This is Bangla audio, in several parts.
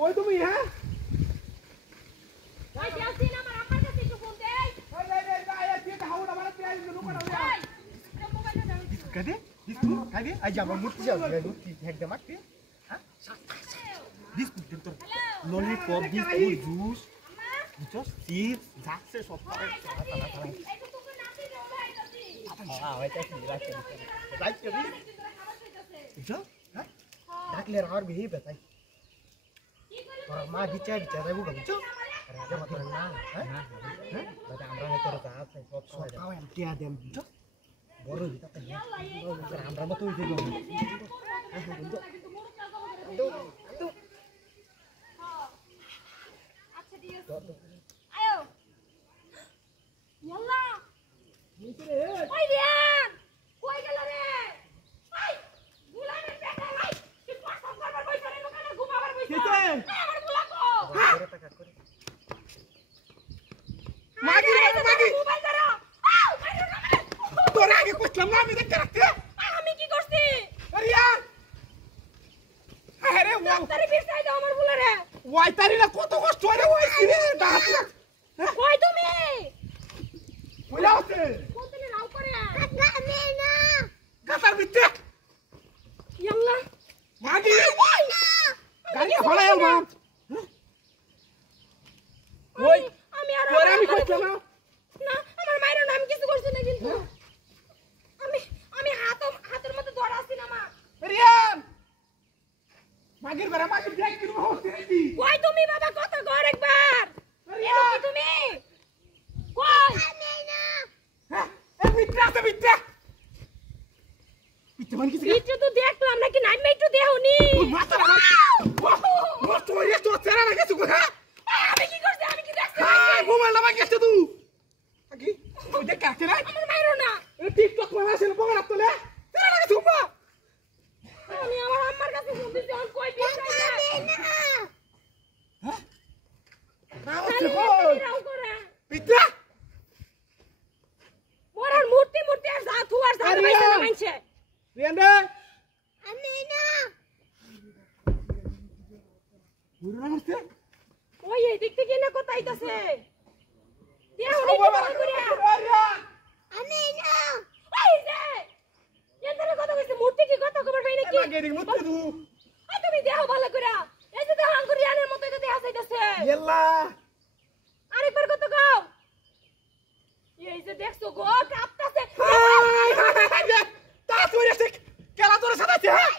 কই তুমি হ্যাঁ ওই যাচ্ছিস আমার আম্মার কাছে একটু ফোন দে এই না এই ঠিক হাওড়া মারা পেয়ে লুকা না এই এটা মোবাইলটা দাও কাদে দিছু কাদে আজ আমার মূর্তি যাও মূর্তি একদম মারতে হ্যাঁ দিস দিন তো ললিপপ বিস্কুট জুস বুঝছস চিপস যাচ্ছে সব খাবার একটু তোকে নাচি দাও ভাই যাচ্ছি হ্যাঁ ওইটা কি রাখতে রাখতে দি বুঝছো হ্যাঁ ডাকলে আর বিহি বেতাই তোর মা দিচ্ছে যাই বুঝছো আরে মত না হ্যাঁ হ্যাঁ বাট আমরা হয়তো রাত সব সময় খাও এম টিয়া দেম বুঝছো বড় দিতা আমরা মত হইতে গো হ্যাঁ বুঝছো কিন্তু মুরুক লাগাবো আচ্ছা ঠিক আছে আয়ো ইয়াল্লা ওই রিয়ান কই গেল রে ওই গুলামের পেটে ভাই কি পছন্দ করবার বইছ রে দোকানে ঘুমাবার বইছ আমার গুলা কো করে টাকা করে মাগি রে মাগি মোবাইল ধরো আউ মাইরো না তোর আগে কইলাম না আমি দেখতে রাখতে আমি কি করছি রিয়ান আরে ডাক্তারে বিছাই দাও আমার গুলা রে ওই তারি না কত কষ্ট হরে ওই কিরে ডাহাত কই তুমি কইলা আছে কোন দিন রাও করে কাকা আমি না গাতার ভিতরে ইয়াল্লা মাগি গাড়ি হলাই মাম ওই আমি আর তোর আমি কইলাম না না আমার মায়ের নাম কিছু করছে না কিন্তু আমি হাতের মধ্যে ধরা আছি না মা রিয়ান মাগির বেড়া মাগির ব্যাগ কিনব হচ্ছে নাকি কই তুমি বাবা কত ঘর একবার এলো কি তুমি কই আমি না হ্যাঁ এই ভিতরে আছে ভিতরে ভিতরে মানে কিছু ভিডিও তো দেখলাম নাকি নাইমে একটু দেহনি মাথা না মত ওই তো তেরা না কিছু হ্যাঁ আমি কি করছি আমি কি দেখছি মোবাইল না মাগি আছে তুই আগে ওই দেখ কাকে না আমার মায়ের না এই টিকটক বানা আছে বগড়া তোলে তেরা না কিছু মা আমি আমার আম্মার কাছে ফোন দিছি আর কই বিছাই না হ্যাঁ খালি এমনি রাও করে ভিতরে মোরার মূর্তি আর জাতু আর জাত আরে বাইছে না ইয়ার। মানছে রিয়ান রে আমি না বুড়ো না হচ্ছে ওই এই দিক থেকে না কথা আইতাছে দেহনি ও বাবা কি করে রিয়ান আমি না ওই যে এন্দারে কথা কইছে মূর্তি কি কথা কবার পাই নাকি মাগি রে মত তুই আই তুমি দেহ ভালো করে এই যে দেহ আঙ্গুরিয়ানের মতো এটা দেহ যাইতাছে ইয়াল্লা আরেকবার কত গাও এই যে দেখছো গো কাঁপতাছে হাই হাই হাই তা তুই এসে কেলা তোর সাথে আছে হ্যাঁ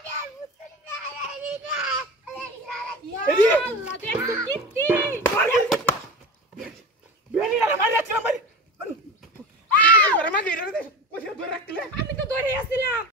এদি আল্লাহ দেখছো কিত্তি বেনি না মারি আছে মারি আরে মাগি রে কোথায় ধরে রাখলে আমি তো ধরে আসছিলাম